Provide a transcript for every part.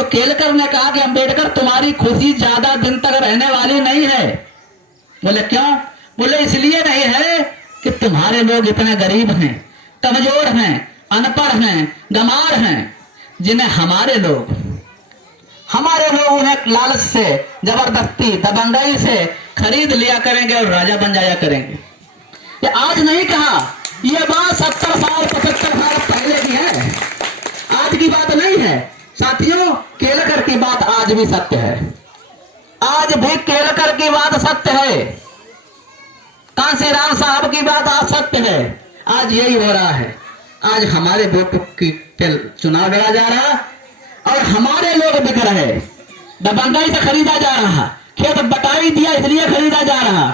तो केलकर ने कहा कि अम्बेडकर तुम्हारी खुशी ज्यादा दिन तक रहने वाली नहीं है। बोले क्यों? बोले इसलिए नहीं है कि तुम्हारे लोग इतने गरीब हैं, कमजोर हैं, अनपढ़ हैं, गंवार हैं, जिन्हें हमारे लोग उन्हें लालच से, जबरदस्ती, दबंगाई से खरीद लिया करेंगे और राजा बन जाया करेंगे। ये आज नहीं कहा, ये बात 70 साल 75 साल पहले की है, आज की बात नहीं है साथियों। केलकर की बात आज भी सत्य है, आज भी केलकर की बात सत्य है, कांसीराम साहब की बात आज सत्य है। आज यही हो रहा है, आज हमारे वोट की चुनाव लड़ा जा रहा और हमारे लोग बिक रहे, दबंगाई से खरीदा जा रहा, खेत बटाई दिया इसलिए खरीदा जा रहा,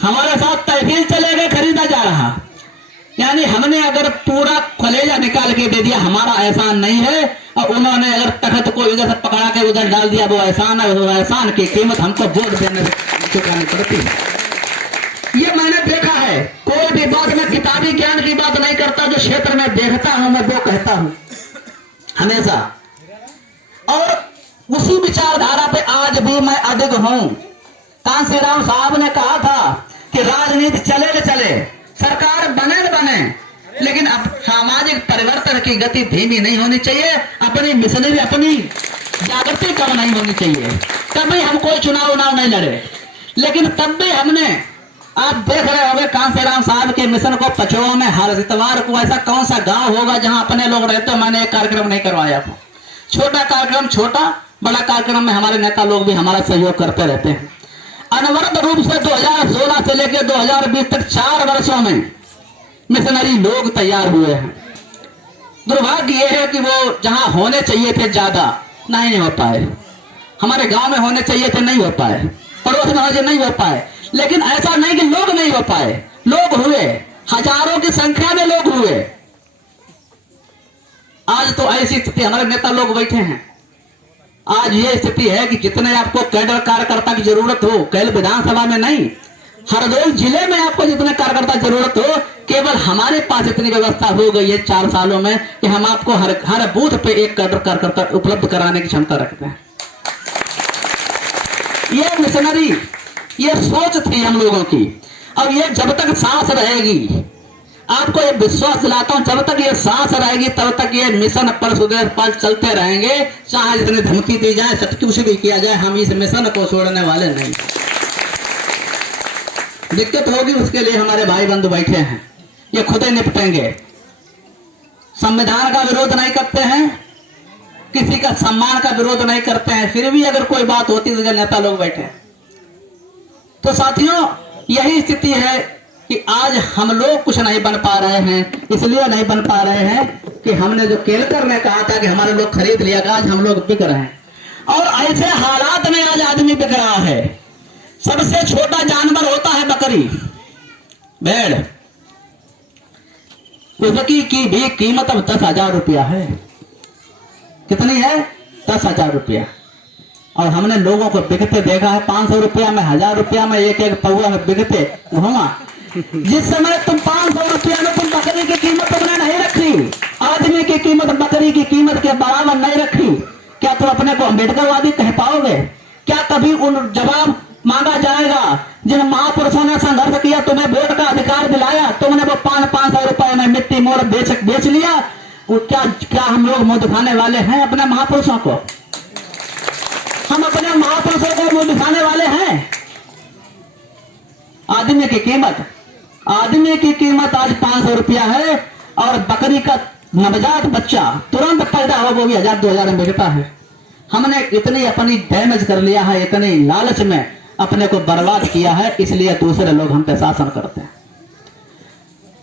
हमारे साथ तहसील चले गए खरीदा जा रहा। यानी हमने अगर पूरा कलेजा निकाल के दे दिया, हमारा एहसान नहीं है, और उन्होंने अगर तखत को इधर से पकड़ा के उधर डाल दिया, वो एहसान है। वो एहसान की कीमत हमको वोट देने से चुकानी पड़ती है। ये मैंने देखा है, कोई भी बात में किताबी ज्ञान की बात नहीं करता, जो क्षेत्र में देखता हूं मैं वो कहता हूं हमेशा, और उसी विचारधारा पे आज भी मैं अडिग हूं। कांसीराम साहब ने कहा था कि राजनीति चले न चले, सरकार बने न बने, लेकिन अब सामाजिक परिवर्तन की गति धीमी नहीं होनी चाहिए, अपनी मिशनरी, अपनी जागृति कम नहीं होनी चाहिए। कभी हम कोई चुनाव नहीं लड़े, लेकिन तब भी हमने, आप देख रहे होंगे कांसीराम साहब के मिशन को पचोआ में हर इतवार को ऐसा कौन सा गांव होगा जहां अपने लोग रहते हो, मैंने एक कार्यक्रम नहीं करवाया था। छोटा कार्यक्रम, छोटा बड़ा कार्यक्रम में हमारे नेता लोग भी हमारा सहयोग करते रहते हैं। अनवरत रूप से 2016 से लेकर 2020 तक 4 वर्षों में मिशनरी लोग तैयार हुए हैं। दुर्भाग्य यह है कि वो जहां होने चाहिए थे ज्यादा नहीं हो पाए, हमारे गांव में होने चाहिए थे नहीं हो पाए, पड़ोस में नहीं हो पाए। लेकिन ऐसा नहीं कि लोग नहीं हो पाए, लोग हुए, हजारों की संख्या में लोग हुए। आज तो ऐसी स्थिति, हमारे नेता लोग बैठे हैं, आज ये स्थिति है कि जितने आपको कैडर कार्यकर्ता की जरूरत हो, केवल विधानसभा में नहीं, हरदोई जिले में आपको जितने कार्यकर्ता जरूरत हो, केवल हमारे पास इतनी व्यवस्था हो गई है 4 सालों में कि हम आपको हर बूथ पे एक कैडर कार्यकर्ता उपलब्ध कराने की क्षमता रखते हैं। ये मिशनरी, ये सोच थी हम लोगों की, और ये जब तक सांस रहेगी, आपको ये विश्वास दिलाता हूं, जब तक ये सांस रहेगी तब तक ये मिशन पर सुदेश पर चलते रहेंगे। चाहे जितनी धमकी दी जाए, कुछ भी किया जाए, हम इस मिशन को छोड़ने वाले नहीं। दिक्कत होगी उसके लिए हमारे भाई बंधु बैठे हैं, ये खुद ही निपटेंगे। संविधान का विरोध नहीं करते हैं, किसी का सम्मान का विरोध नहीं करते हैं, फिर भी अगर कोई बात होती तो नेता लोग बैठे हैं। तो साथियों, यही स्थिति है कि आज हम लोग कुछ नहीं बन पा रहे हैं। इसलिए नहीं बन पा रहे हैं कि हमने जो केलकर ने कहा था कि हमारे लोग खरीद लिया, आज हम लोग बिक रहे हैं, और ऐसे हालात में आज आदमी बिक रहा है। सबसे छोटा जानवर होता है बकरी, भेड़, उसकी की भी कीमत अब 10,000 रुपया है। कितनी है? 10,000 रुपया। और हमने लोगों को बिकते देखा है, 500 रुपया में, 1000 रुपया में, एक पौवा में बिकते घूमा। जिस समय तुम 500 रुपया में तुम बकरी की कीमत तुमने नहीं रखी, आदमी की कीमत बकरी की कीमत के बराबर नहीं रखी, क्या तुम अपने को अम्बेडकरवादी कह पाओगे? क्या कभी उन जवाब मांगा जाएगा जिन महापुरुषों ने संघर्ष किया, तुम्हें वोट का अधिकार दिलाया, तुमने वो 500 रुपए में मिट्टी मोड़ बेच लिया? क्या हम लोग मुंह दिखाने वाले हैं अपने महापुरुषों को? हम अपने महापुरुषों को मुंह दिखाने वाले हैं? आदमी की कीमत आज 500 रुपया है, और बकरी का नवजात बच्चा तुरंत पैदा हो वो भी 1000-2000 में बिकता है। हमने इतनी अपनी डैमेज कर लिया है, इतनी लालच में अपने को बर्बाद किया है, इसलिए दूसरे लोग हम पे शासन करते हैं।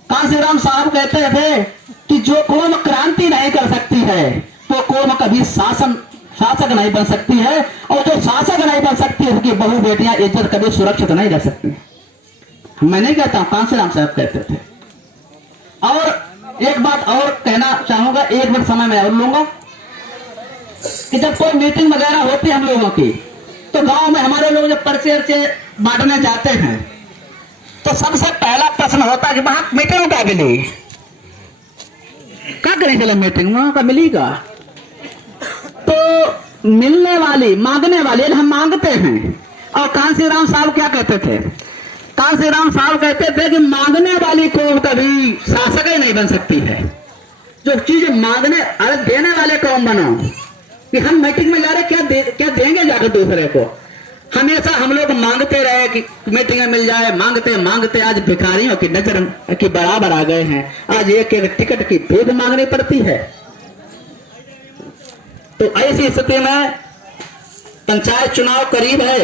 कांसीराम साहब कहते थे कि जो कौम क्रांति नहीं कर सकती है वो कौम कभी शासक नहीं बन सकती है, और जो शासक नहीं बन सकती है उसकी बहु बेटियां इज्जत कभी सुरक्षित नहीं रह सकती। मैं नहीं कहता, कांसीराम साहब कहते थे। और एक बात और कहना चाहूंगा, 1 मिनट समय मैं और लूंगा, कि जब कोई मीटिंग वगैरह होती है हम लोगों की, तो गांव में हमारे लोग जब पर्चे बांटने जाते हैं तो सबसे पहला प्रश्न होता है कि वहां मीटिंग क्या मिली, क्या करें चले मीटिंग वहां का मिलेगा। तो मिलने वाली, मांगने वाली, हम मांगते हैं। और कांसीराम साहब क्या कहते थे? कांसीराम साहब कहते थे कि मांगने वाली कौम कभी शासक ही नहीं बन सकती है। जो चीज मांगने, अरे देने वाले कौम बनो। कि हम मीटिंग में जा रहे क्या देंगे जाकर दूसरे को? हमेशा हम लोग मांगते रहे कि मीटिंग में मिल जाए, मांगते मांगते आज भिखारियों की नजर के बराबर आ गए हैं। आज एक एक टिकट की भीख मांगनी पड़ती है। तो ऐसी स्थिति में पंचायत चुनाव करीब है।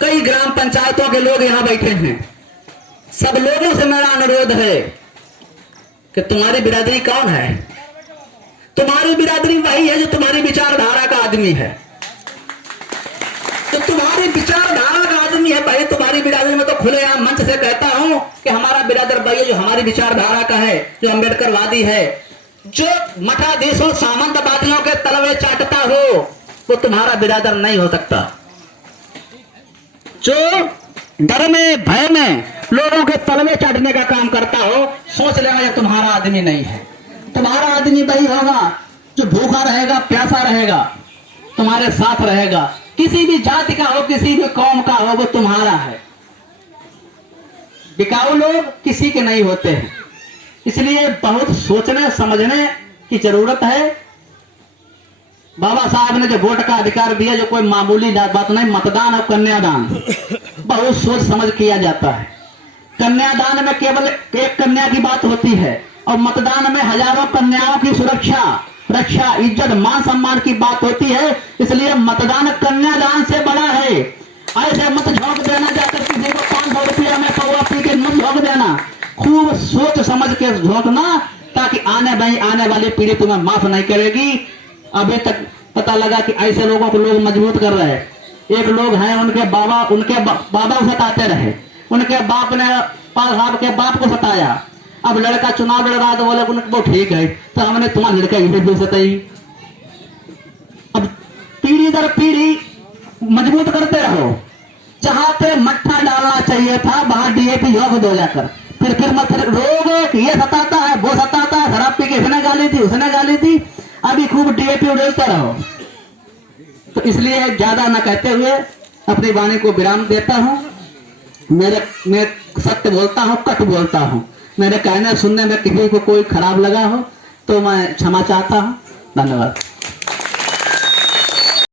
कई ग्राम पंचायतों के लोग यहां बैठे हैं। सब लोगों से मेरा अनुरोध है कि तुम्हारी बिरादरी कौन है? तुम्हारी बिरादरी वही है जो तुम्हारी विचारधारा का आदमी है। तो तुम्हारी विचारधारा का आदमी है भाई। तुम्हारी बिरादरी में तो खुलेआम मंच से कहता हूं कि हमारा बिरादर भाई जो हमारी विचारधारा का है, जो अम्बेडकरवादी है, जो मठाधीशों सामंतवादियों के तलवे चाटता हो, वो तुम्हारा बिरादर नहीं हो सकता। जो डर में, भय में लोगों के तलवे चाटने का काम करता हो, सोच लेना ये तुम्हारा आदमी नहीं है। तुम्हारा आदमी वही होगा जो भूखा रहेगा, प्यासा रहेगा, तुम्हारे साथ रहेगा। किसी भी जाति का हो, किसी भी कौम का हो, वो तुम्हारा है। बिकाऊ लोग किसी के नहीं होते हैं। इसलिए बहुत सोचने समझने की जरूरत है। बाबा साहब ने जो वोट का अधिकार दिया, जो कोई मामूली बात नहीं, मतदान और कन्यादान बहुत सोच समझ किया जाता है। कन्यादान में केवल एक कन्या की बात होती है और मतदान में हजारों कन्याओं की सुरक्षा, रक्षा, इज्जत, मान सम्मान की बात होती है। इसलिए मतदान कन्यादान से बड़ा है। ऐसे मत झोंक देना, जाकर किसी को 500 रुपया में पौवा पी के मत झोंक देना। खूब सोच समझ के झोंकना, ताकि आने वाली पीढ़ी तुम्हें माफ नहीं करेगी। अभी तक पता लगा कि ऐसे लोगों को लोग मजबूत कर रहे हैं। एक लोग हैं, उनके बाबा को सताते रहे, उनके बाप ने साहब के बाप को सताया। अब लड़का चुनाव लड़ रहा तो बोले वो ठीक है, तो हमने तुम्हारा लड़का इसे सताई। अब पीढ़ी दर पीढ़ी मजबूत करते रहो। जहां पे मट्ठा डालना चाहिए था वहां डीएपी योग दो जाकर। फिर मत रोग ये सताता है, वो सताता है, शराब पी के इसने गाली थी, उसने गाली थी, अभी खूब डीएपी उड़ेलते रहो। तो इसलिए ज्यादा न कहते हुए अपनी वाणी को विराम देता हूं। मैं सत्य बोलता हूं, कट बोलता हूं। मेरे कहने सुनने में किसी को कोई खराब लगा हो तो मैं क्षमा चाहता हूं। धन्यवाद।